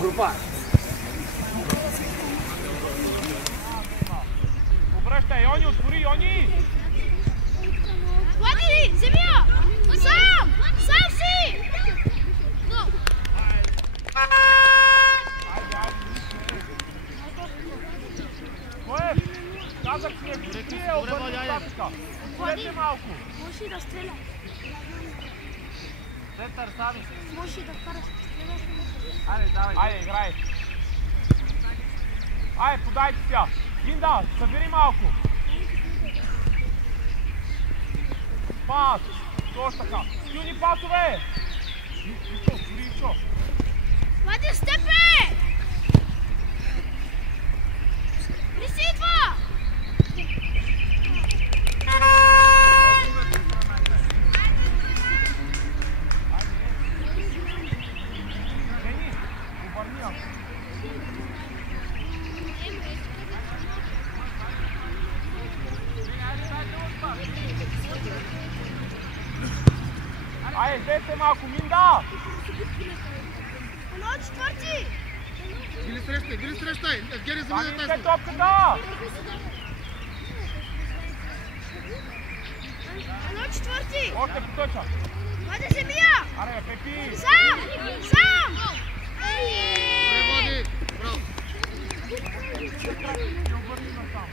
Група. Обръщай, Йони, отвори, Йони! Влади, Земя! Сам! Сам си! Кое? Казах си, ти е обърни статика. Отворете малко. Можеш и да стреля. Център, Сами. Можеш и да вкараш. Айде, давай. Айде, играй. Айде, подайте сега. Гинда, събери малко. Пас. Точно така. Силни пасове. Ичо, дори Ичо. Влади, степе! Не си идва! Жени, обърни я. Айде, дете малко, Минда! Едно от четвърти! Били срещай! Гери, замине Сами тази! топката! Едно от четвърти! Още поточа! Влади, Земя! Аре, Пепи! Сам! Сам! Добре, Влади! Браво! И обърни насам.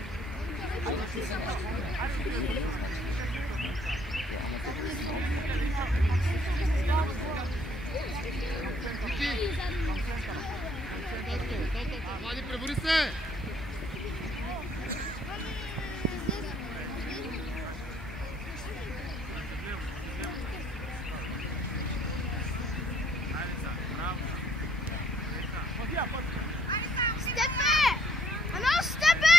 Влади, пребори се! Степе! Едно степе!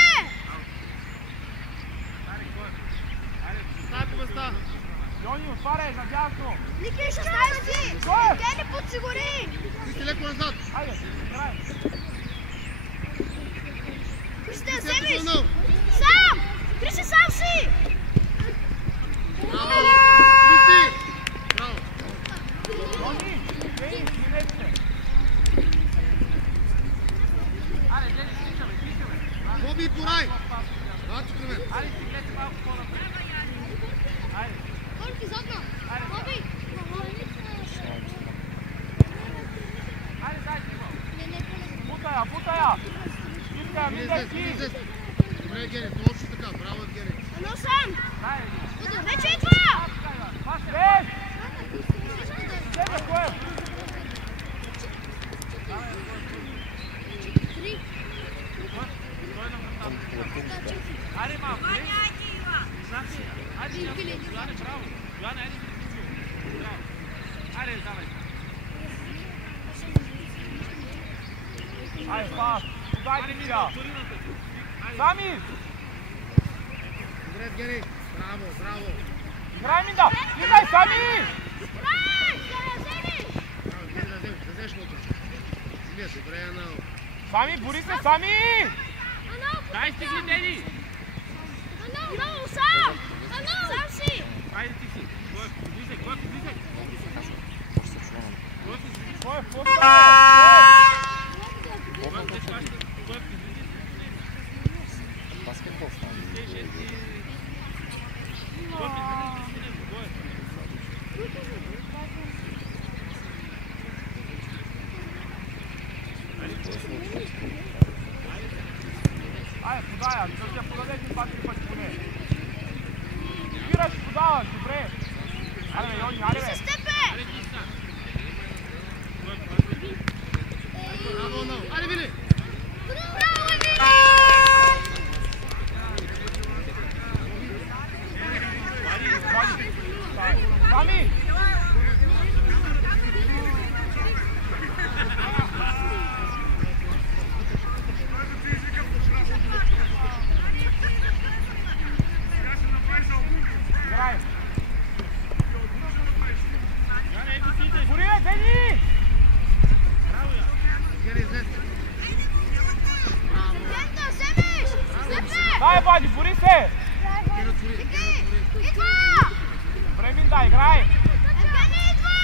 Стай по места! Йони, отваряй, надясно! Ники, 16! Кой? Те ни подсигури! Ти си леко назад! Айде, играй! Кристиан, вземиш! Сам! Кристи, сам си! Браво! Кристи! Браво! Йони, Жени, минете! Аре, Жени, стичаме! Боби и Корай! Бачи при мен! Айде, стигнете малко по-напред! Айде! Колки задна! Айде! Боби! Айде, дайте го! Путая! Стиска, миндай си! Добре, Гери, точно така! Браво, Гери! Едно сам! Айде! Вече идва! Без! Тебе, кое? Три! Айде малко! Айде, Йоане, браво! Йоане, айде! Браво! Айде, давай! Айде, пас! Подайте ми я! Сами! Добре, Гери! Браво, браво! Играй, Минда! Миндай, Сами! Ай! Вземи! Браво, Гери, да вземеш лоточка. Вземи, добре, Анал. Сами, бори се, Сами! Анал! Дай стигни, Деди! Анал! Много сам! Анал! Сам си! Айде ти си! Влизай! Кой е? Кой е? Баскетбол стане. Айде, подая, да се подадете 2-3 пъти поне. Спираш, подаваш, добре. Айде, Йони, айде, бе. Степе! Браво, Анал! Айде, Вили! Браво, Вили! Сами! Играй! Бори, Дени! Гери, излез! Браво! Кента, вземеш! Степе! Дай, Влади, бори се! Гери, отвори! Идва! Добре, Минда, играй! Евгений идва!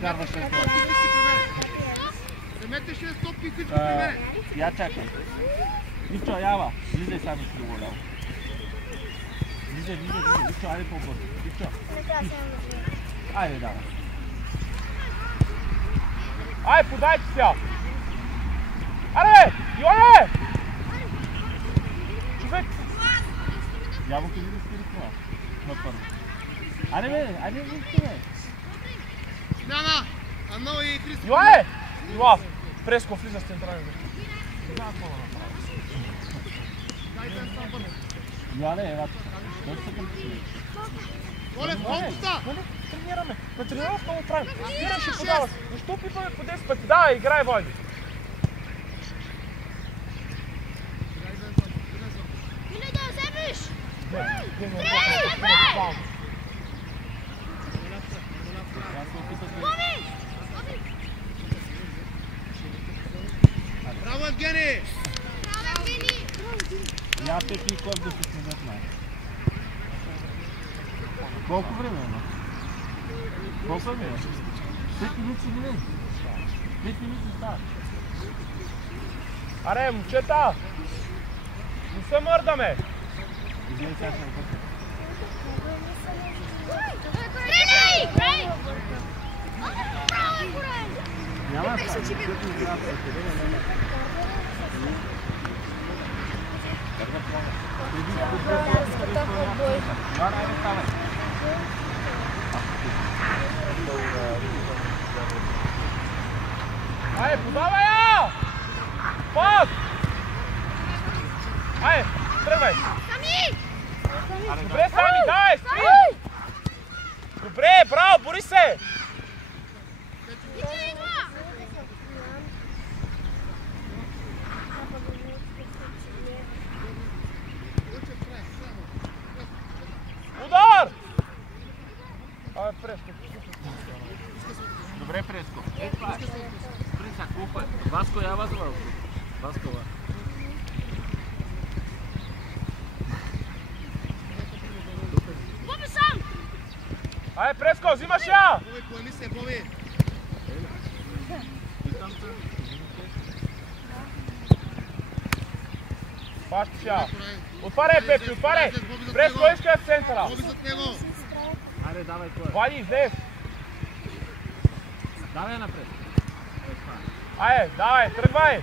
изкарваш шест лови. Вземете 6 топки и всички при мен. Я чакай. Вичо, ява. Влизай сами си го ляво. Влизай. Вичо, айде по-бързо. Вичо. Айде, давай. Ай, подайте сега! Аре, Йоне! Човек! Яво къде да спири това? На първо. Аре бе, бе! Смяна! Анно и Христо. Йоне! Йоа! Преско влиза с централен век. Не знам какво да направя. Дайте сам бързо. Йоане, елата. Той се към ти. Оле, в колкоста! Тренираме. На тренировка му правим. Спираш и подаваш. Защо пипаме по 10 пъти? Да, играй, Войди. Или да вземеш! Браво, Евгений! Я Пепи и Кот да се смеят май. Колко време има? Колко време има? 5 минути ли не? 5 минути става. Аре, момчета! Не се мърдаме! Изгледай сега ще въпътя. Треней! Няма да стане, защото не трябва да се къде, но няма. Ай, подавай я! Пас! Ай, тръгвай! Добре, Сами, дай! Спри! Добре, браво, бори се! Удар! Абе, Преско. Добре, Преско. Е, това е. Преса, купа. Васко, я вас върху. Васко, ва. Боби сам! Ай, Преско, взимаш я! Боби, поеми се, Боби! Пащи я. Отваряй, Пепи, отваряй! Преско, иска в центъра! Боби зад него! Айде, давай това. Вади, излез! Давай напред. Айде, давай, тръгвай!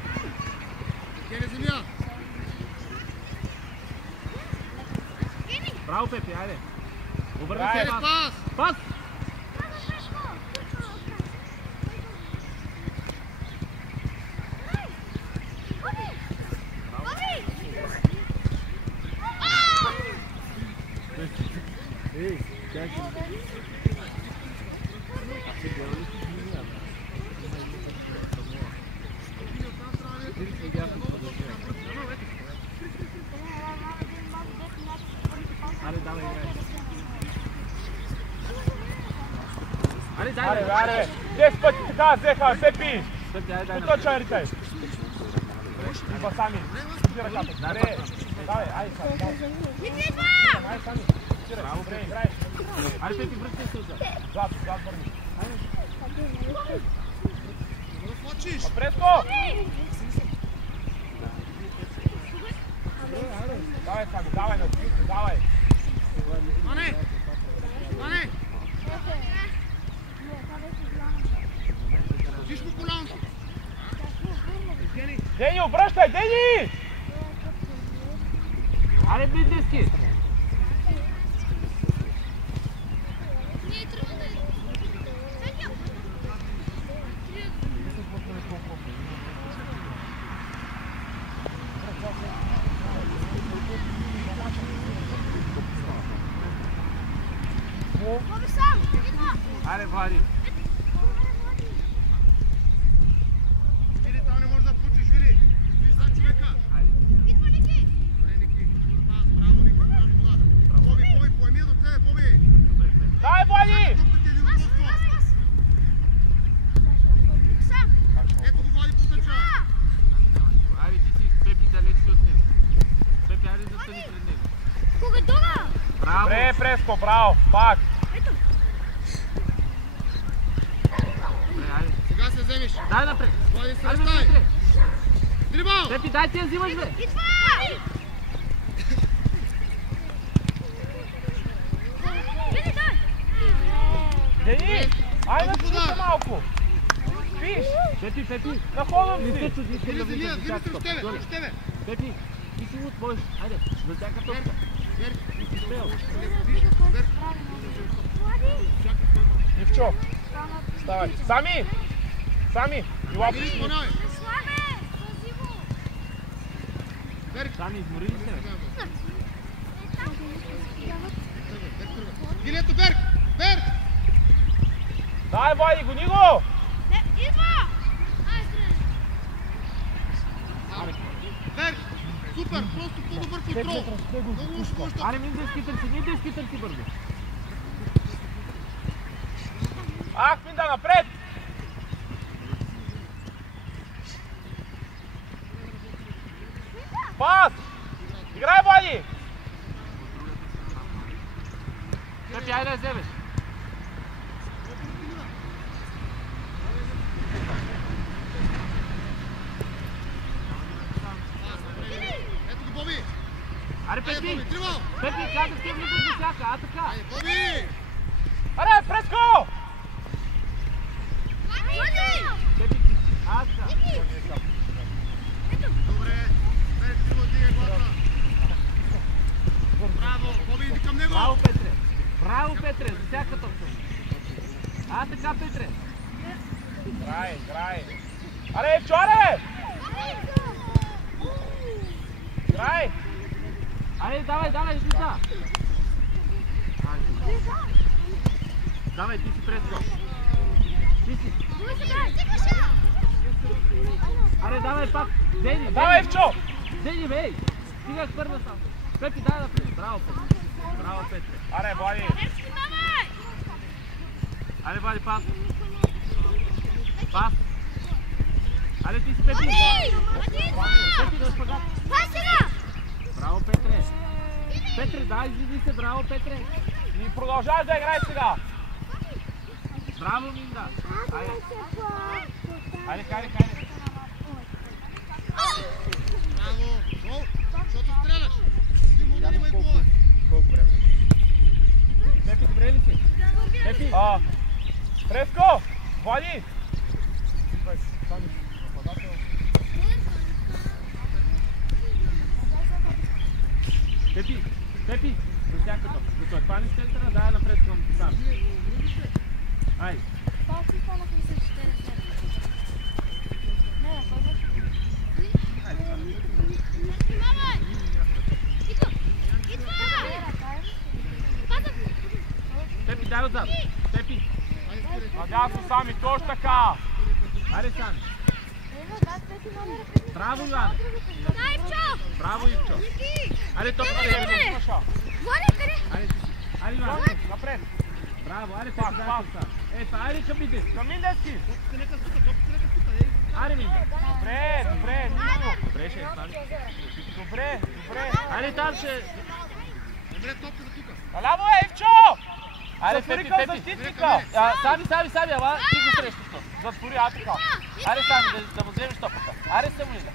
Евгений, земя! Браво, Пепи, айде! Обърни се, Евгений, пас! Пас! Ей, как же? А ты делаешь меня? Аре, давай, играй. Аре, дай, аре. 10 пъти така взеха, Пепи. Поточа, Ерикай. Иба Сами. Ти ръката. Добре. Давай, айде Сами. Айде Сами. Браво, добре, играеш. Айде, Пепи, връщай се отзад. Зад върни. Почиш! А Преско! Давай, Сами, давай, на движите, давай. Мане! Мане! Виж му коляното! Евгений! Дени, обръщай, Дени! Аре, Биднески! Боби сам! Идва! Аре, Влади! Вили, там не можеш да включиш, Вили! Стоиш зад човека! Идва, Ники! Добре, Ники! Пас, браво, Ники! Боби, поеми до тебе, Боби! Дай, Влади! Топката един отблъсква! Сам! Ето го Влади потъча! Айде, ти си Пепи далеч от него. Пепи, айде застани пред него. Кога дога? Браво! Преско, браво! Пак! Ето! Дай напред. Влади се Айде, разтай. Петре. Дрибал! Пепи, дай ти я взимаш, бе. Денис, айде да чука малко. Виж, Пепи. на холъм Не си. се чуди, искам Дили да се влизам ние, в дили се десятка с тебе, топка. с тебе. Пепи, ти си луд, можеш. Айде, за всяка топка. Берг, Ти си смел. Берг. Ивчо, ставай. Сами! Сами! И лапи. Дили спонай. Берг. Сами, измори ли се, бе? Дили ето Берг. Берг. Дай, Влади, гони го! Берг. Супер, просто по-добър контрол. Много лошо може да... Аре, ми да изкитърси бързо. Ахминда, напред! Пас! Играй, Влади! Пепи, айде да вземеш. Ето го, Боби. Аре, Айде, Пепи. Боби, дрибал. Пепи, казах ти влизаш до всяка, а така. Айде, Боби. Аре, преско! Пепи, аз така. Добре. Берг, дрибал, дигай главата. Браво, Боби, иди към него. Браво, Петре. Браво, Петре, за всяка топка. А така, Петре. Играй. Аре, Ивчоре! Играй! Айде, давай, излиза. Давай, ти си преско. Ти си. Аре, давай пак. Дени, Давай, Ивчо! Дени, бей. Стигах първа сам. Пепи, дай да пред. Браво, Петре. Браво, Петре. Аре, Влади! Аре, Влади, пас. Пас. Аре, ти си Пепи. Пепи, да шпагат. Браво, Петре. Петре, дай, излизи се. Браво, Петре. И продължаваш да играеш сега! Браво, Минда. Айде. Айде. Браво. Гол. Защото стреляш. Ти му да има и гола. Колко време? Пепи, добре ли си? Пепи. Преско! Влади! Пепи, за всяка топка. Като хванеш центъра, дай напред към сам. Айде. Пепи, дай отзад. Пепи. Надясно, Сами, точно така! Айде, Сами. Браво, Иван. Браво, Ивчо. Айде, топка да я видим. Айде, ти си. Айде, Иван. Напред! Браво, айде, Пепи, дай сам. Ето, айде към Миндес. Към Миндески! Айде, Минда. Добре, Нino! Добре, ще стави. Добре! Айде, там ще... Добре, топка за тука. Наляво е, Ивчо! Айде, Затвори Пепи, към Пепи. защитника! Сами, ама ти го срещаш то. Затвори, така! Айде, Сами, да му вземеш топата. Айде, Самуида.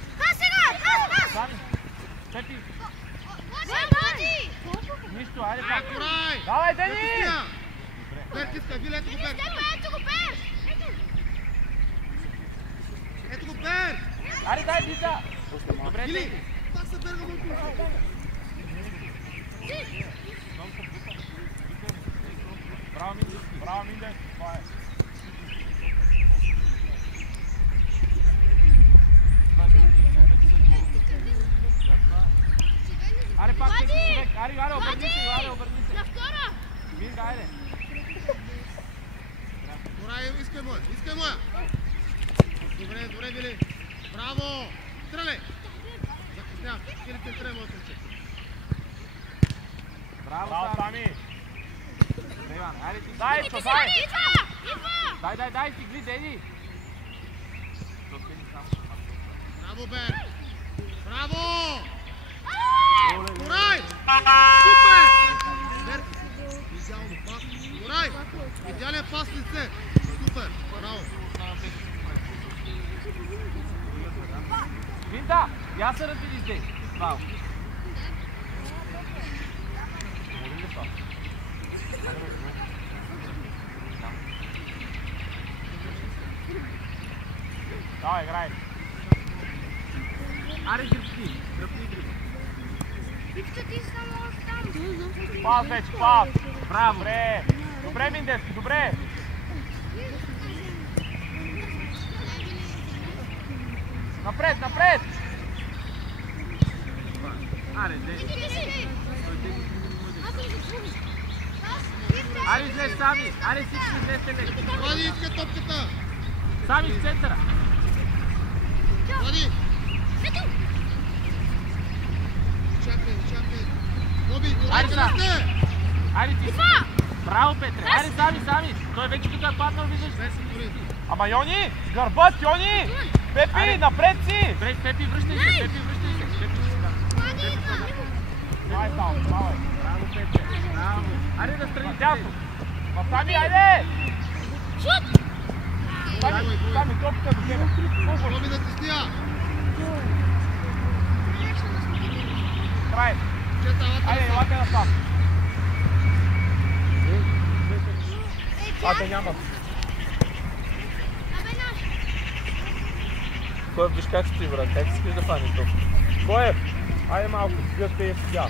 Сами. Пепи, нищо, айде, пак. Турай. Давай, Дени! Берг иска, Виле, ето го Берг. Ето го Берг. Айде, дай Дица! Добре, Вили, Пепи. пак са Берга му. Браво, Миндес! Това е! Аре, пак всеки човек. Аре, обърни се. Минда, айде. Турай, искай моя. Добре, Вили. Браво. Стреляй. Закъснявам. Или те трябва, моят момче. Браво, Сами! Добре, Иван, айде ти. Дай, Ивчо, дай! Дай, стигли, Дени. Браво, Берг. Браво. Турай. Супер. Берг. Идеално пас. Турай. Идеален пас лице. Супер. Браво. Минда, я се разбери с Дени. Браво. Давай, играй. Аре, дръпни. Дръпни. Пичка, ти само там. Пас вече, пас. Браво. Добре. Добре, Миндевски, добре. Напред, напред. Аре, Дени. Аре, излез сами. Аре, всички излезте леко. Влади, иска топката! Сами в центъра. Влади! Чакай, чакай! Боби, Айде добре сам. ли сте? Айде ти. Браво, Петре. Айде сами. Той вече тук е паднал, виждаш. Ама Йони, с гърбът, Йони! Пепи, Аре. напред си! Пепи, връщай се. Давай, Сал, давай. Браво, Петре. Браво. Айде да страни Дясно. Сами, айде! Шут! Сами, топката до тебе. Боби да ти стия! Край. Чета, Айде, лата елате на сам. Ате няма. Кой виж как стои, брат? Как искаш да фанеш тук? Коев, айде малко, сбирате и седя.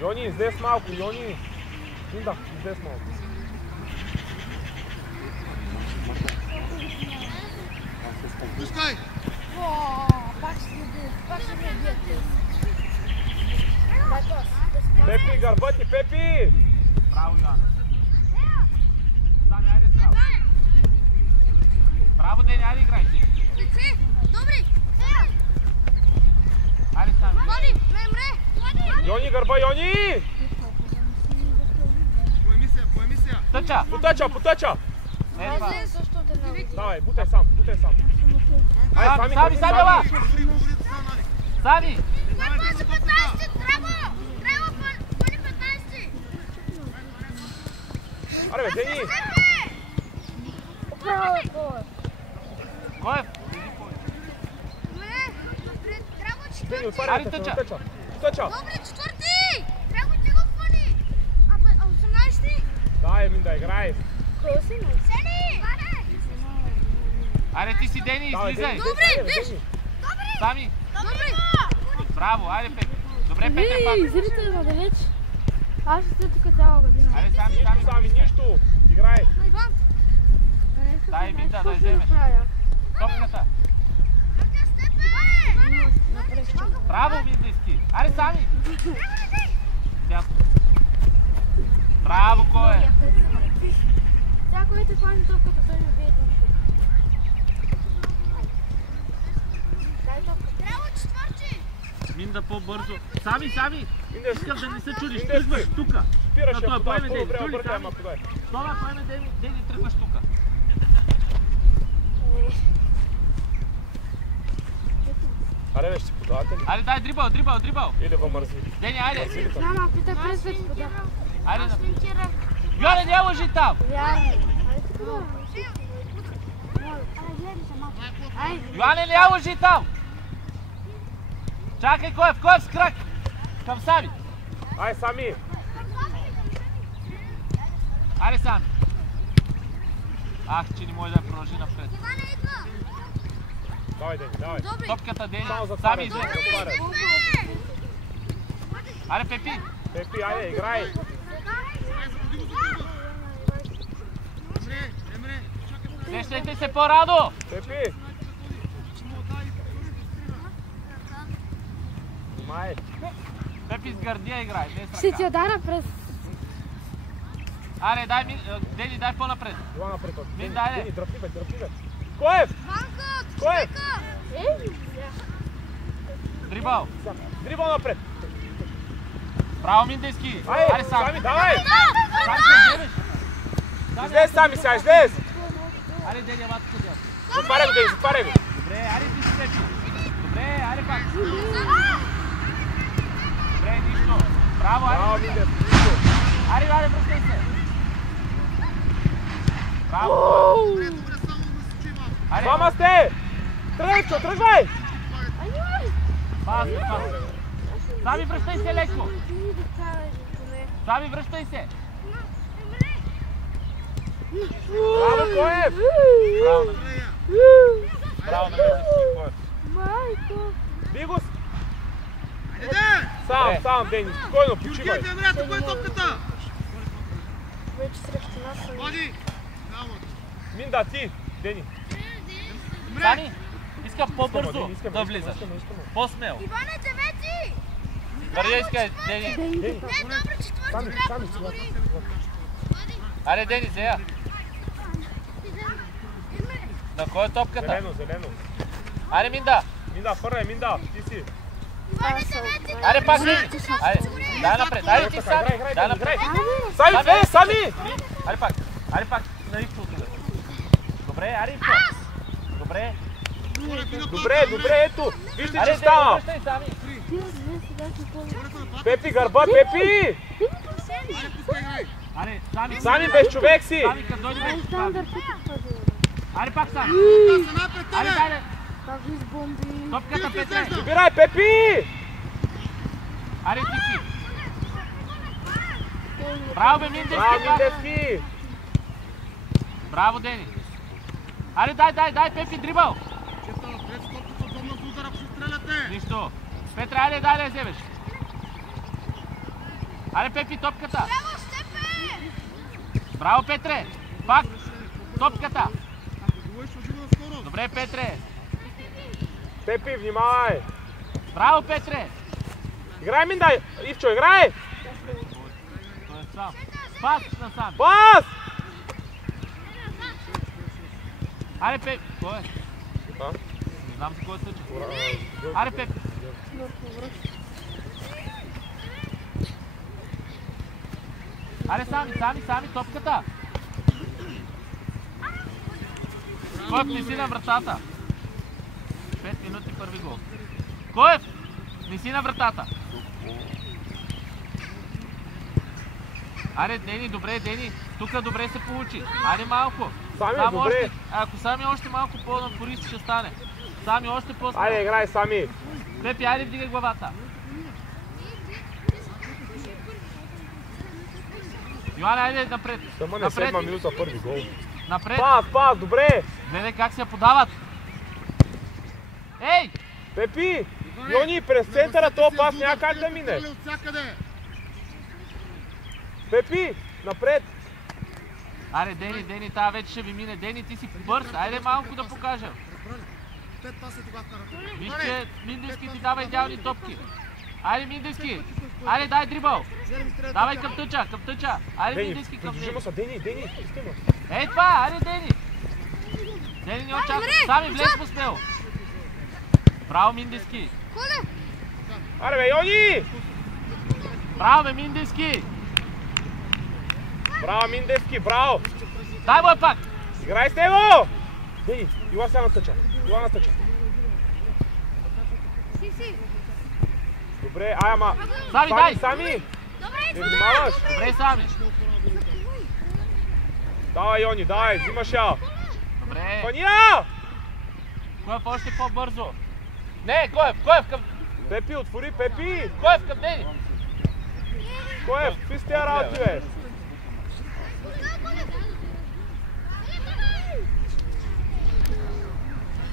Йони, излез малко, Йони. Минда, излез малко. Пускай! Пепи, гърбати, Пепи! Браво, Йоанна. Сами, айде здраво. Браво, Дени, айде играй. Добре! Айде сами. Води, мемре! Йони, гърба, Йони! Поеми се! Тъча. Потъча! Е, това. Давай, бутай сам. Айде, Сами, ела! Сами! Паси 15! Траво! Пълни 15! Аре, бе, Дени! Коев? Напред! Траво Дени, четвърти! отваряйте се, потъча! Добре, четвърти! Траво ти го хвани! А 18-ти? Дай, Минда, играй! Сени! Айде ти си, Дени, Давай, излизай. Дени, Добре, Дени. виж! Сами. Добре! Браво, айде, Пепи. Добре, Петре, пак. Зрите надалеч. Аз ще тук цяла година. Айде, сами. Сами, нищо! Играй! На Иван! Дай, Минда, да вземеш. Топката. Как сте, бе? Браво, Миндески. Айде, сами. Дясно. Браво, кой е? Сега, който хвани топката, той ми бие един шут. Дай топката. Траво четвърти! Минда по-бързо. Сами. Искам да не се чудиш. Миндески. Тръгваш тука. Спираш Да, я той подай, поеме Дени. по-добре Чули, объртай, сами. ама подай. Това поеме Дени, тръгваш тука. Аре, бе, ще си подавате ли? Айде, дай дрибъл. Или във мързи? Дени, айде. Знам, ако питах през да ти подам. Айде. Йоне, не лъжи там. Вярно. Айде тук да. Айде. Йоане, не лъжи там. Чакай, Коев с крак. Към Сами. Ай, Сами! Айде, Сами. Ах, че не може да продължи напред. Иване идва! Давай, Дени, давай. Добре! Топката, Дени. Само Сами затваряй, излезе. затваряй. Айде, Пепи. Пепи, айде, играй! Сещайте се по-радо. Пепи! Май! Пепи с гърдия играй, не с Ще ти ръка. я дара през... Аре, Дени, дай по-напред. Това напред. Мин, дай, Дени, дръпни, бе. Коев! Банкът! Коев! Дрибал. Дрибъл напред! Браво, Миндески. Айде, Сами. Сами, давай! Сами се вземеш. Излез, Сами, сега, излез! Аре, Дени, ама тук дясно. Затваряй го, Дени, затваряй го! Добре, аре ти си Пепи. Добре, аре пак. Миндев. Аре, връщай се! Браво! Добре, добре, само насочи малко. Аре, Двама сте! Тръгвай, тръгвай! пас. Сами връщай се леко! Сами връщай се! Браво, Коев! Браво, Добре, я. браво на Миндевски, Коев. Майко! Бигус! Айде! Сам, Дени, спокойно, почивай. Георги, Андрея, тук е топката! Вече срещу нас съм. Води! Само. Минда, ти, Дени. Сани, искам по-бързо Дени, да влизаш. По-смело. Иване, девети! Вървя, искай, Дени. Дени, Не, добре, четвърти трябва да говори. Аре, Дени, зея. На кой е топката? зелено. Аре, Минда. Минда, фърляй, Минда, ти си. Иване, девети! Аре, пак Дени. Аре, дай напред. Аре, ти сами. Дай напред. Сами! Аре пак. На Ивчо отида. Добре, аре Ивчо. Добре. Добре, ето. Вижте, Аре, че става. връщай сами. Ти разбира сега какво е. Пепи, гърба, Пепи! Айде, пускай, играй! Аре, сами. Сами без човек си! Сами, като дойде вече. Александър, ти какво да е? Аре, пак сами. Та се напред, Аре, тебе! дай. Как ви сбомби? Топката, Петре. Добирай, Пепи! Аре, ти си. Браво, бе, Миндевски. Браво, Миндевски! Браво, Дени. Аре, дай, Пепи, дрибъл. Чета, пред топката, удобно за удар, ако ще стреляте! Нищо. Петре, айде, дай да я вземеш. Аре, Пепи, топката. Браво, Степе! Браво, Петре. Пак. Топката. Говориш, оживна скорост! Добре, Петре. Пепи, внимавай! Браво, Петре. Играй, Минда! Ивчо, играй! Той е сам. Пас насам. Пас! Аре, Пеп. Кой е? А? Не знам за кой е тъча. Аре, Пеп. Аре, сами, топката. Коев, не си на вратата. 5 минути първи гол. Коев, не си на вратата. Аре, Дени, добре, Дени. Тук добре се получи. Аре малко. Сами, Само добре. още, ако Сами още малко по-напорист ще стане. Сами още по-смело. Айде, играй, Сами! Пепи, айде вдигай главата. Йоане, айде напред. Само не Напред. 7 минута първи гол. Напред. Пас, добре! Гледай как се я подават. Ей! Пепи! Йони, през центъра този пас няма как да мине. Стреля от всякъде! Пепи, напред! Аре, Дени, тая вече ще ви мине. Дени, ти си бърз. Айде малко да покажем. Пет паса тогава карате. Виж, че Миндевски ти дава идеални топки. Айде, Миндевски. Айде, дай дрибъл. Давай към тъча. Айде, Дени, Миндевски към приближи Дени. му се, Дени, искай му. Ей, това, айде, Дени. Дени не очаква. Сами влез по смело. Браво, Миндевски. Коле! Аре бе, Йони! Браво, бе, Миндевски. Браво, Миндевски, браво! Дай му я пак. Играй с него! Дени, ила сега на тъча. Си. Добре, ай, ама... Сами, дай. Сами! Добре, Не внимаваш? Добре, Сами. Давай, Йони, давай, взимаш я! Добре. Пания! Коев още по-бързо. Не, Коев към... Пепи, отвори, Пепи! Коев към Дени. Коев, какви сте работи, бе?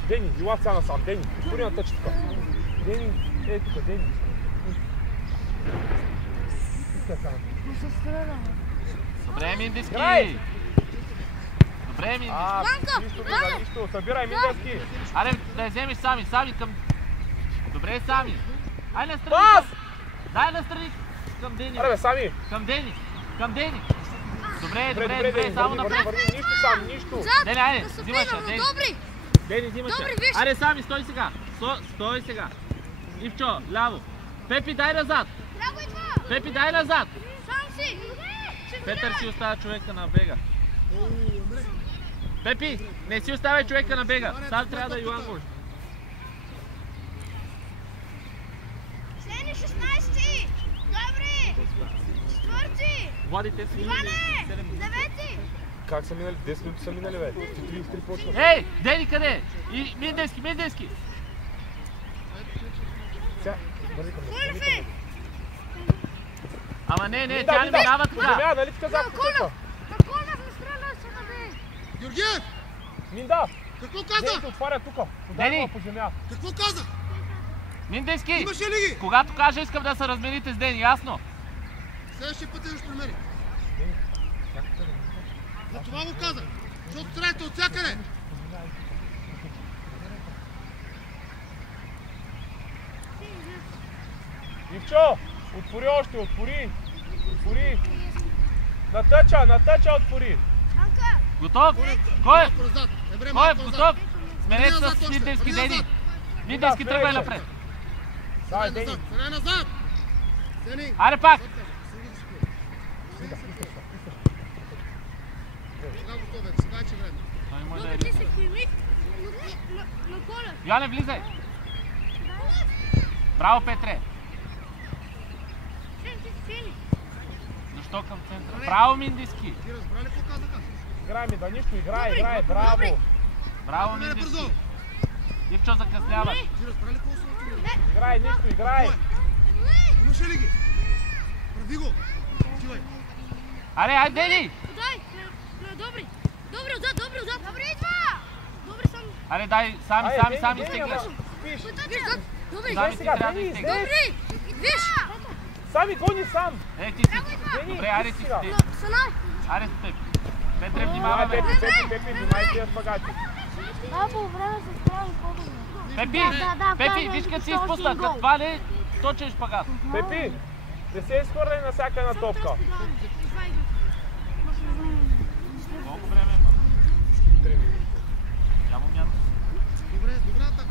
Дени, ила сега насам, Дени, отвори на тъча така. Дени, ей тука, Дени. Иска сега. Добре, Миндевски. Играй! Добре, Миндевски. Нищо, събирай, Миндевски. Аре, да я вземеш Сами към... Добре, Сами. Ай настрани. Пас! Дай настрани към Дени. Аре бе, Сами. Към Дени. Добре, Дени, само напред. върни, нищо сам, нищо. Дени, айде, Да се взимаш я, приемаме, Дени. добри! Дени, взимаш Добре, я. виж. Аре, Сами, стой сега. Стой сега. Ивчо, ляво. Пепи, дай назад. Браво и това! Пепи, дай назад. Сам си! Петър си оставя човека на бега. Пепи, не си оставяй човека на бега. Там трябва да Йоан може. Сени 16! Добри! Влади, те са минали 7 минути. Как са минали? 10 минути са минали, бе. 33 почва. Ей, Дени къде? И Миндевски, Миндевски! Сега, бързи към мен. Ама не, тя не минава така. Поземя, нали ти казах така? Георгиев! Минда! Какво Дени каза? се отваря тука. Дени! По земя. Какво каза? Миндевски, Имаше ли ги? когато кажа искам да се размените с Дени, ясно? Следващия път идваш при мен. За това го казах. Защото стреляйте от всякъде. Ивчо, отвори още, отвори. Натъча, отвори. Готов? Кой? Малко назад. Ебре, Кой е малко готов? назад. Сменете Назад с още, Миндевски, върви Дени. назад. Миндевски тръгвай Да, напред. Давай, Стреляй Дени. назад. Стреляй назад. Дени. Аре пак! Сега готов е. Сега е, че време. Той може да е. Ти се химик на коля. Йоане, влизай! Браво, Петре! Защо към центъра? Браво, Миндевски! Ти разбрали какво казаха? Играй ми, да нищо, играй, браво. Браво, Мене Миндевски! бързо. Ивчо закъснява. Ти разбрали какво са отивали? Играй, нищо, играй. Имаше ли ги? Прави го. Отивай. Аре, айде, Дени! Дай, добри. Добри отзад. Добри идва. Добри сам. Аре, дай, сами Дени, изтегляш. Спиш. Добри. Сами ти сега, трябва да Дени, изтегляш. Добри. Виж. Сами гони сам. Ей, ти си. Добре, аре, ти си. Санай. Аре, Пепи. Петре, Давай, внимавай, бе. Пепи, внимай тия спагати. По време се справи по-добре. Пепи, Да, Пепи, виж като си изпусна, като това ли точен шпагат. Пепи, не се изхвърляй на всяка една топка. Колко време има? 3 минути. Няма мята. Добре атака.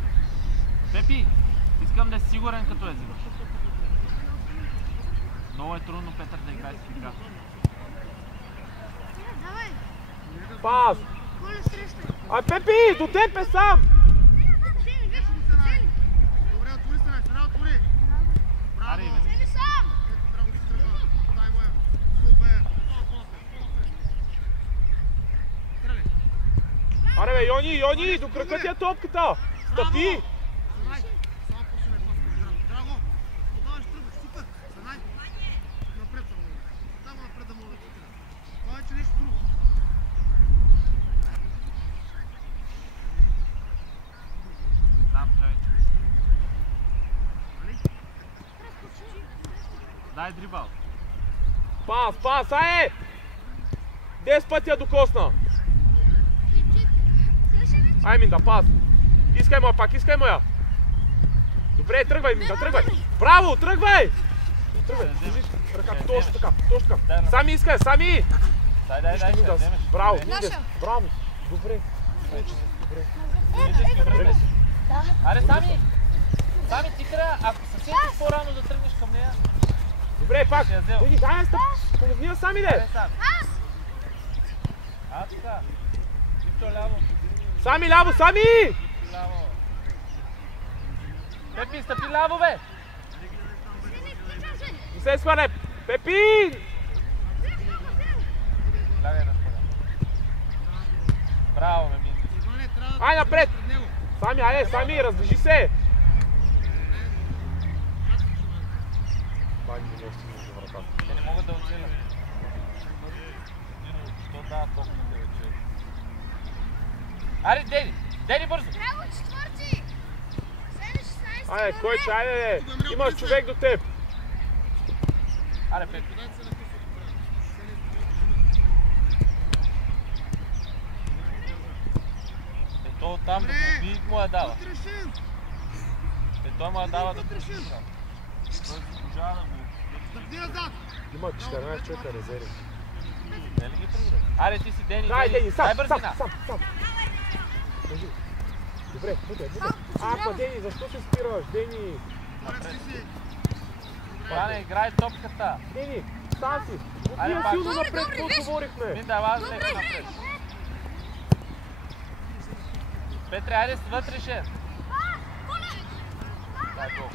Пепи, искам да си сигурен като я взимаш. Много е трудно, Петър, да играе с игра. Давай. Пас. Коля среща. А, Пепи, до теб е сам. Добре, отвори се, Сена, отвори. Браво. Аре, бе. Сели сам. Трябва да се тръгва. Дай моя. Супер. Стреляй. Аре, бе, Йони, до крака ти е топката. Стъпи. Сенай. Само почне пас. Драго. Подаваш тръгваш. Супер. Сенай. Напред само. Там напред да мога да стигна. Повече нещо друго. Знам, човече. Дай дрибал. Пас, ае! 10 пъти я докосна. Ай, Минда, пас. Искай моя пак, искай моя. Добре, тръгвай, Минда, тръгвай. Браво, тръгвай! Тръгвай, держи ръката, точно така. Сами искай, сами! Дай, Ще ще Минда, вземеш. браво, Добре. Минда, браво. Добре. Добре. Аре, Сами ти трябва, ако се сетиш по-рано да тръгнеш към нея. Добре, пак. Ще я взел. Деди, дай стъп. Помогни я сами, Аре, де. Сами. Така. Ивчо ляво. Сами, ляво, сами! Ляво. Пепи, стъпи ляво, бе! Не се схване. Пепи! Лягай на спога. Браво, ме Минди. Иване, трябва да Ай, напред! пред него. Сами, айде, сами, раздвижи се! Бай, не стигна до вратата. Те не могат да оцелят. Що дава толкова да оцелят? Аре, Дени бързо! Браво, четвърти. Седи 16. Айде, койче, айде! Имаш човек до теб! Аре, Пепи. Дайте се на късо. То там да би му я дава. Решим. Той му я дава да треши. Той заслужава да го... Стъпни назад. Има 14 човека резерви. Не ли ги прибра? Аре, ти си Дени. Дай, Дени, дай сам! бързина. Държи. Добре, бъде. Апа, Дени, защо се спираш? Дени! Добре, си. Бране, играй топката. Дени, стан си! Айде, Отвия пак. силно Добре, напред, добре, какво виж. говорихме! Минда, аз леко напред. Петре, айде с вътре ще. Дай гол.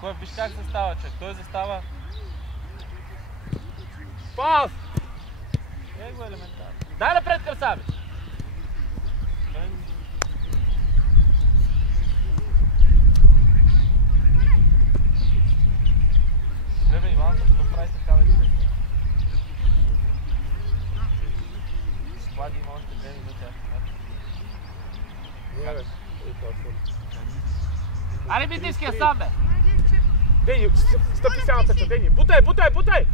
Кой, виж как застава, човек. Той застава Пас! Е го елементарно. Дай напред красавец! Бебе, Иван, защо прави така вече? Влади има още 2 минути. Аре Митническия сам бе! Дени, стъпи сега на печа, Дени. Бутай!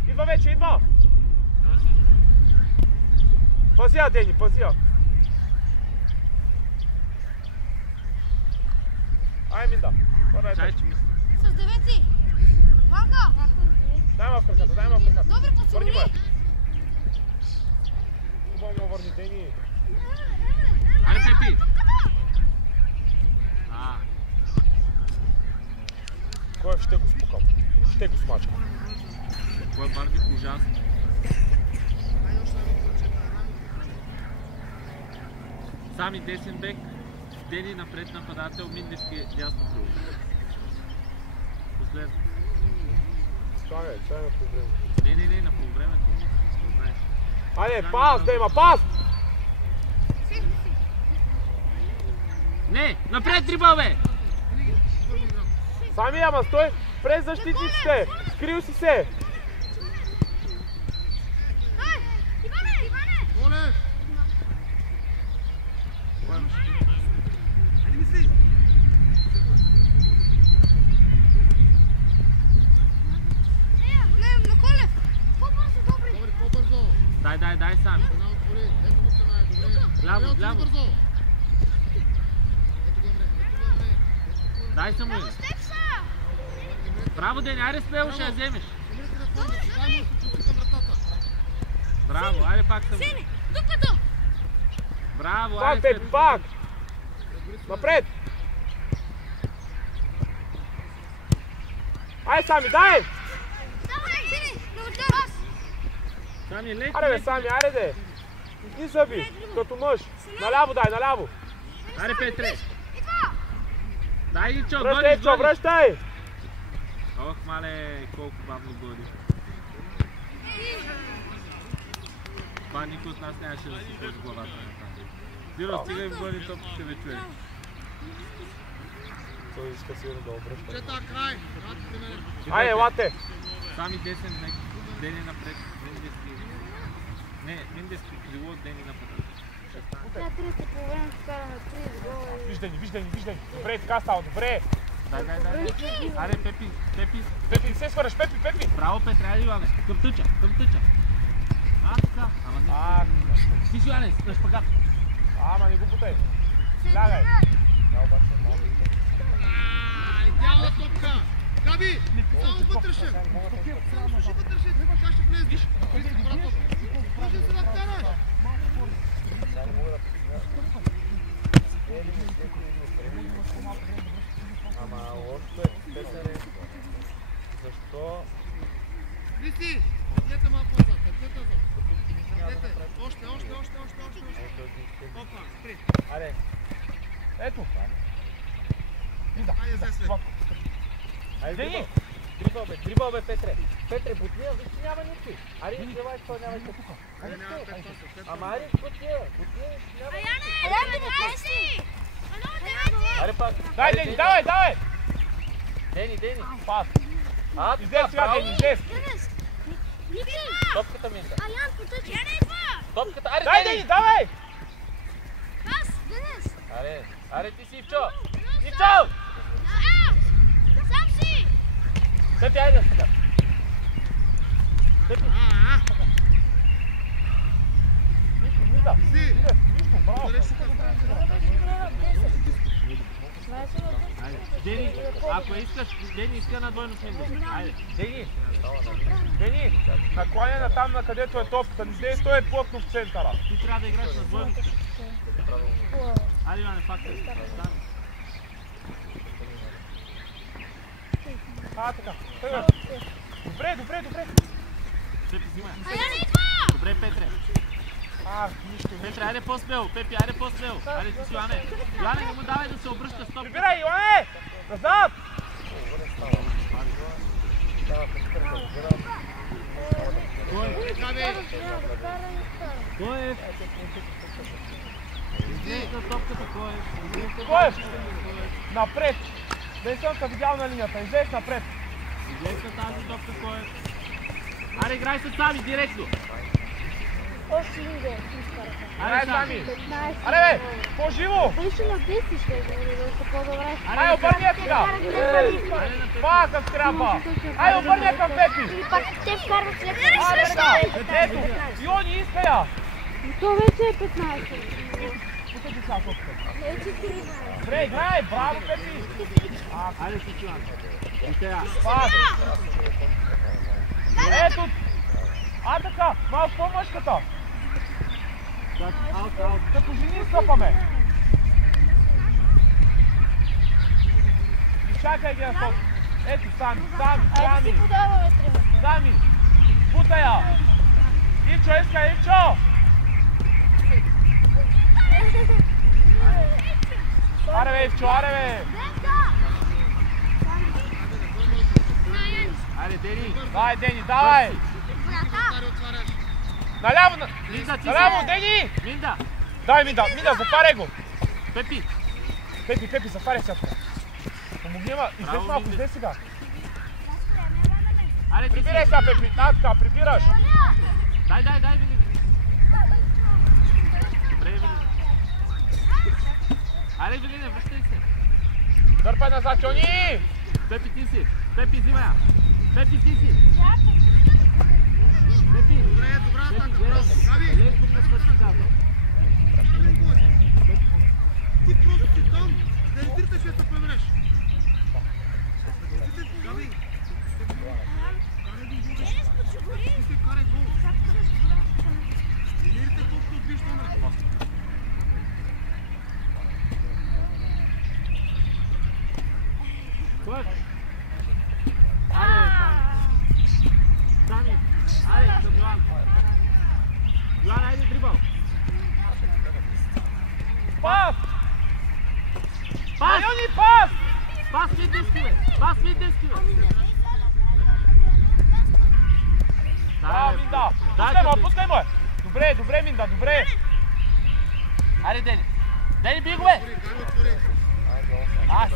Идва вече, идва! Пази я, Дени, пази я. Ай, Минда. Чай, че мисля. С 9. Ванка! Дай ма в краката. Добре, подсигури! Хубаво ме върни, Дени. Аре Пепи! Кой ще го спукам? Ще го смачкам. Кой е Бардик ужасно? Сами десен бек, Дени напред нападател, Миндевски дясно крило. Последно. Стане, чай на полувреме. Не, на полувремето. Знаеш. Айде, пас, да има, пас! Не, напред дрибъл бе! Сами, ама стой през защитниците! Скрил си се! Оле! Дай сами. Ляво. Дай се му. Браво, Дени, айде смело ще я вземеш. Браво, айде пак съм. Браво, Пак, айде. Пепи, пак! Напред! Ай, Сами, дай! Сами, лек. Аре бе, Сами, аре де! Ни зъби, като мъж. Наляво дай, наляво! Аре, Петре. Дай ги, чо, Връщай, гониш, чо, връщай! Ох, мале, колко бавно годи. Това никой от нас нямаше да си сложи главата на там. Диро, стига им гони топките, бе, човек. Той иска сигурно да обръща. Чета, край! Айде, елате! Сами десен бек, Дени напред, Миндевски. Не, Миндевски крило, Дени напред. На 30 по време вкараме 30 гола. Виждай ни. Добре, така става, добре! Дай. Аре, Пепи. Пепи, не се свърш, Пепи! Браво, Петре, айде, Йоане. Към тъча. Така. Ама не. Ти си, Йоане, на шпагат. Ама не го бутай. Лягай. Идеална топка! Габи! Само вътрешен! Само вътрешен! Как ще влезеш? Влезеш, добра топка! Може да се накараш! Ама още песене. Защо? Лиси! Петлете малко назад! Петлете назад! Още! Опа, спри! Аре. Ето. Айде, Зесле! Айде. Дрибъл бе, Петре. Петре, бутния, виж, че няма никой. Аре, изливай, изпълнявай тук. Ама аре, бутния, няма никой. Аре пак. Дай, Дени, давай! Дени. Пас. А, Излез сега, Дени, излез. Топката Минда. Топката, аре, Дай, Дени. Дени, давай! Аре, ти си Ивчо. Ивчо! Пепи, айде сега. Пепи. Лиси! Браво. Дени, ако искаш, Дени иска на двойно с Миндевски. Айде. Дени, накланя на там, на където е топката. Не знае, той е плътно в центъра. Ти трябва да играеш на двойно. Айде, Иване, пак те. Така. Добре. Пепи, взимай. Добре, Петре. Нищо. Петре, айде по-смело. Пепи, айде по-смело. Айде ти си, Йоане. Йоане, не му давай да се обръща стоп. Прибирай, Йоане! Назад! Коев! Излез на топката, Коев! Коев! Напред! Да не съм се видял на линията, излез напред! Излез на тази топка, Коев! Аре, играй се сами, директно! Още един гол. Аре, сами! 15. Аре, бе! По-живо! Лично на 10 ще да са по-добре. Ай, обърни я сега! Па, как трябва! Ай, обърни я към Пепи! И пак те вкарват след Аре, да! Ето! Йони, иска я! То вече е 15. Потъди сега топка. Вече 13. Добре, играй! Браво, Пепи! Айде си, Чуан! И сега! Пас! Ето! А, така! Малко по-мъжката! Аут! Като жени стъпаме! Чакай ги на стоп! Ето, сами! Айде си подаваме трима. Сами! Бутай я! Ивчо, иска, Ивчо! Аре бе, Ивчо, аре бе! Айде, Дени! Давай, Дени, давай! Наляво, наляво, Дени! Минда! Дай, Минда, затваряй го! Пепи! Пепи, затваряй сега. Помогни ма, излез малко, излез сега. Айде, ти си! Прибирай сега, Пепи, така, прибираш. Дай, Велин! Добре, Велин! Айде, Велине, връщай се! Дърпай назад, Йони! Пепи, ти си! Пепи, взимай я! Пепи, ти си! Пепи! Добра атака, браво! Габи! Лесно пресвърши газа! Ти просто си там, да издриташ и да се пребереш. Габи! Ти се карай гол! Тренирайте колкото от виж номера. Кой? Аре, Сами! Аре, към Йоан! Йоан, айде дрибъл! Пас! Пас! Йони, пас! Пас ми диски, бе! Пас ми диски, бе! Браво, Минда! Пускай му! Добре, Минда, добре! Айде, Дени! Дени, би го, бе! Габи, отвори!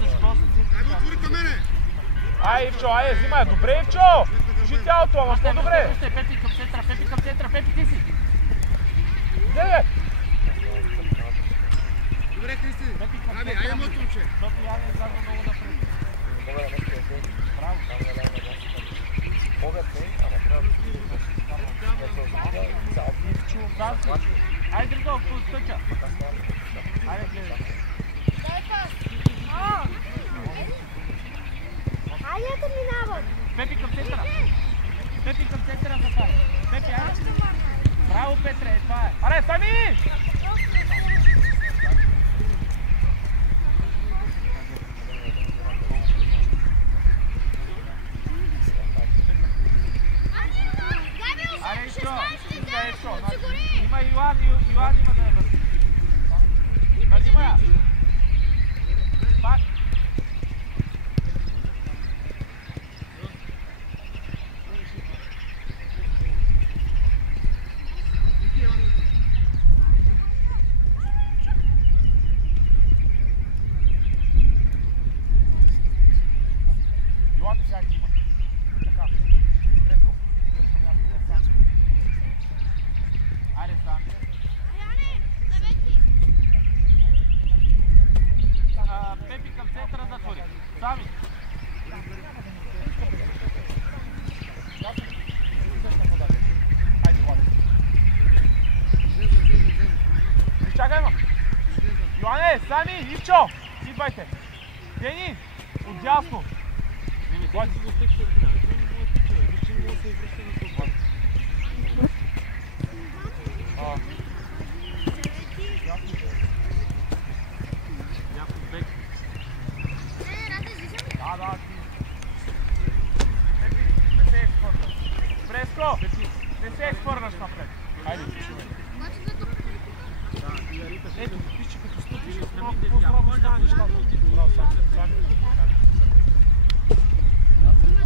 Защо се Габи, отвори към мене! Ай, Ивчо, взимай! Добре, Ивчо! Кажи тялото, ама що добре! Пепи към центъра, Пепи, ти си! Иде, бе! Добре, Христи! Габи, айде моето момче! Защото Ян е излязва много напред. Айде, дрибъл, стъча! Айде, гледай! Айде да минават. Пепи към центъра! Пепи към центъра за това! Пепи, айде! Браво, Петре, това е! Аре, Сами! Аре, Ивчо! Има Йоан има да е върши. Взима я! Пак! Йоата сега има. Така. Редко. Айде, Сами! Пепи към центъра затвори. Сами! Айде, Влади. Чакай, ма! Йоане, Сами, Ивчо! Идвайте! Дени! Отдясно! Влади си го стъкче от края. Той не може да тича, виж, не може да се връща на това. Някой бек. Да, ти. Пепи, не се изхвърляш. Преско! Не се изхвърляш напред. Хайде, пишеме. Ето, пише като стъпиш, малко по-здраво става нещата. Браво, Сами.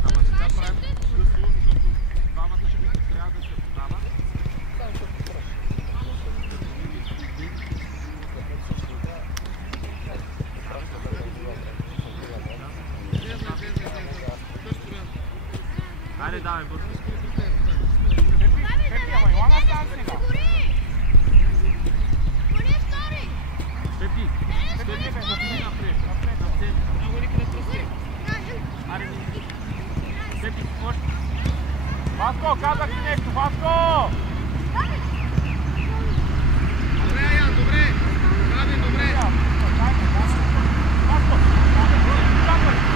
Ама сега правим късно, защото двамата ще трябва да се Аре, давай, бързо. Пепи, ама Йоана стан сега. Кой е втори? Пепи, Пепи, напред. Много ли къде търси? Аре, Пепи, още. Васко, казах ти нещо, Васко! Добре, Аян, добре. Прави, добре. Васко, чакай.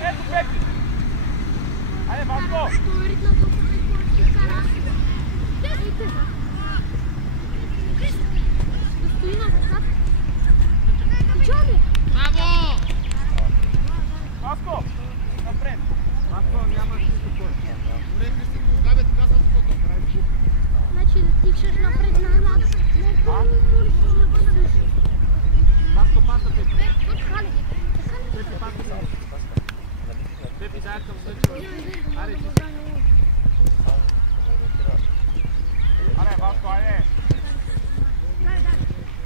Ето Пепи! Айде, Васко! Браво! Васко! Напред! Васко, нямаш нищо кой. Добре, Христо, Габи, така съм ското. Значи да тичаш напред-назад. Васко, паса, Пепи. Хале. Пепи, паса. Пепи, дай към същия. Аре, ти си. Аре, Васко, айде!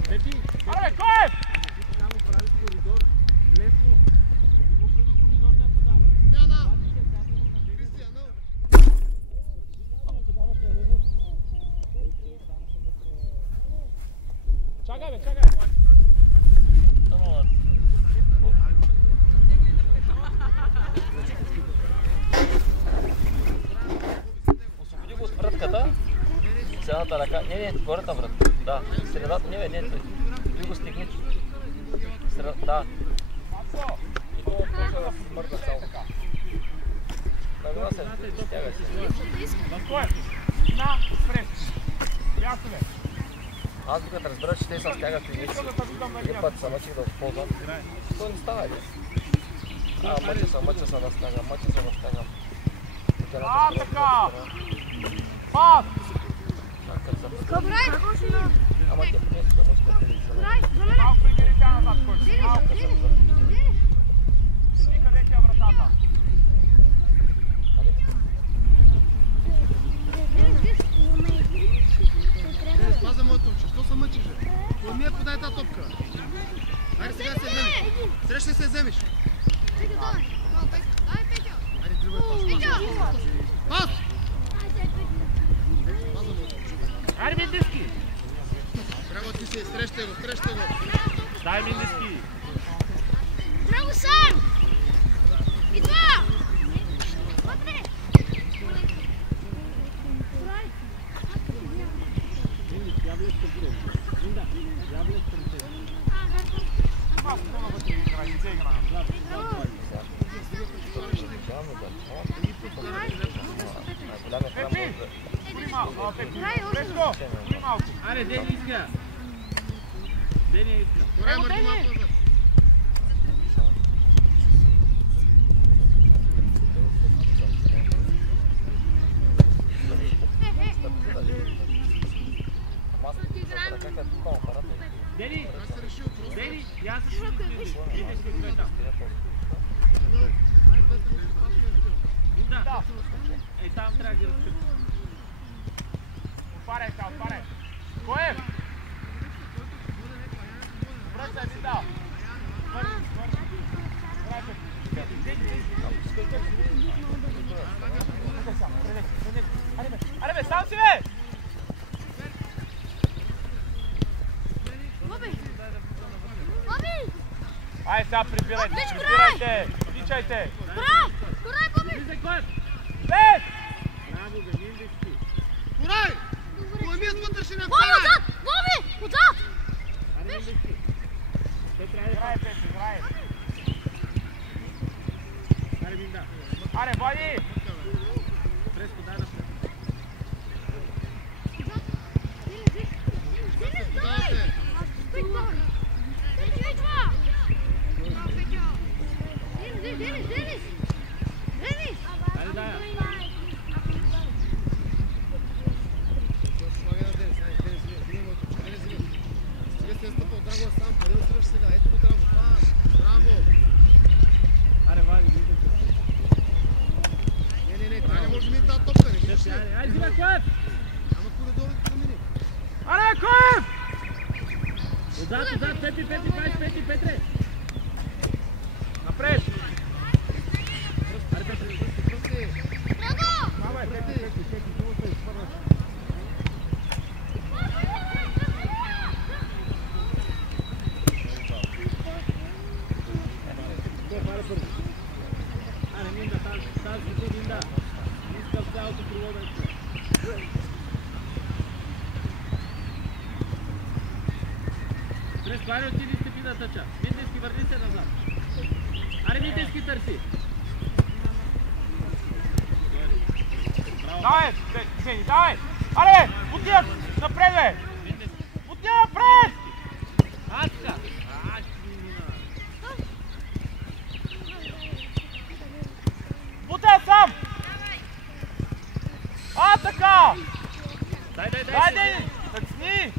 Пепи, Аре, кой е? само прави коридор. Лесно. Му прави коридор да я подава. Смяна! Кристияно! Чакай, бе, чакай! Освободи го от вратката, с едната ръка. Не, гората врат. Да, средата, не, ти го стигни. Да. И то почва да се смърда само. Нагла се, стяга си. Васко е! На, спред! Ясно бе! Аз докато разбера, че те са стягат и Искам да те видам на един гряд. път се мъчих да го ползвам. То не става, бе. Мъча се да стягам. А, така! Пас! Добре! Ама те принеси да мъчка да се Малко придели тя назад, който. Малко. И къде ти е вратата? Спаза моето момче, що се мъчиш, бе? Кой ми подай тази топка? Айде сега се вземеш. Срещай се вземеш. Айде, дрибай пас. Пас! Спаза моето момче. Айде, Миндиски! Трябва ти се, срещай го. Дай, Миндиски! Драго сам! Идва! Вътре! Малко по-навътре играй, не се игра. Пепи! Спори малко, Пепи! Пешко! Спори малко! Аре, Дени иска. Дени иска. Добре, мърди малко назад. Дени, Аз се решил просто. Дени, я се шукай. Видиш какво е там. Да. Ей, там трябва да ги разкрити. Отваряй сега, отваряй! Кой е? Връщай си да! Аре бе, сам си бе! Ай сега прибирайте! Тичайте! Влизай, Коев! Лез! Браво, бе, Миндиски. Корай! Поемият вътрешен е Аре, Миндиски. Те трябва да... Играй, Пепи, играй! Аре, Минда. Аре, Влади! Преско, дай напред. Айде, дай я. Слагай на Денис, айде, Денис, вие моето момче, Денис, вие. Стига сте стъпал, Драго е сам, къде отиваш сега? Ето го, Драго, пас, браво! Аре, вади, виждате. Не, трябва може да ми тази топка, не виждаш ли? Айде, взима Коев! Ама коридорът да мини. Аре, Коев! Отзад, Пепи, 25, Петре! Напред! Аре, Петре, пръсти! Давай, Пепи! Аре, Минда, тази Минда! Искам цялото крило да е. През отиди Степина тъча. Митински, върни се назад. Аре, Митински търси. Давай, Жени, давай! Аре, отиват напред, бе! Отиват напред! Аска! Бутай сам! А, така! Дай! Дайде! Тъцни!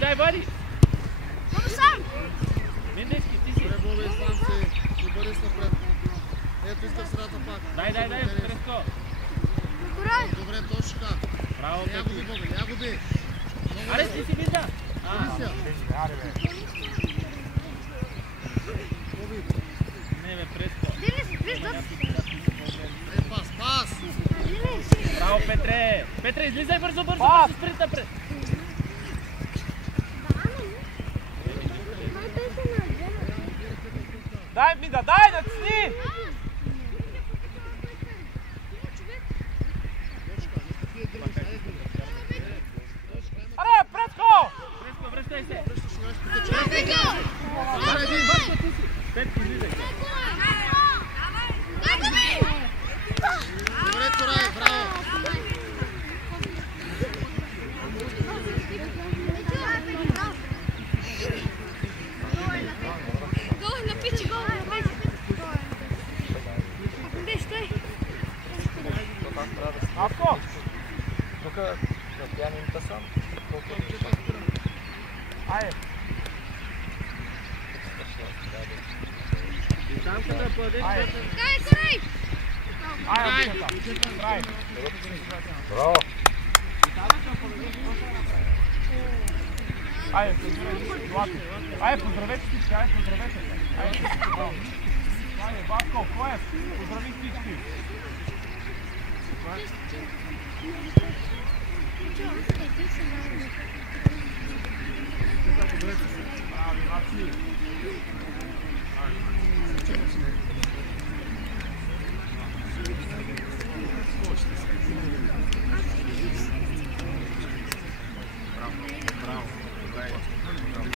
Дай, Вади! Бобо сам! Миндески, ти си! Бобе, сам се, обърни се напред. Ето иска в средата пак. Дай, Треско! Добре, точка. Браво, Ня го би, Бобе, ня го би. Аре, ти си Минда! Аре, бе! Не, бе, Преско! Пас! Браво, Петре! Петре, излизай бързо, спринт напред! Дай, Минда, дай, натисни! Аре, Преско! Преско, връщай се! Петки, излизай! Добре, Корай, браво! Авко! Тук да тя минута съм. Айде! И там се да падеш, Айде! Айде, край! Браво! Айде, поздравете всички, поздравете! Айде, Васко, Коев, поздрави всички! Брави, Ваци!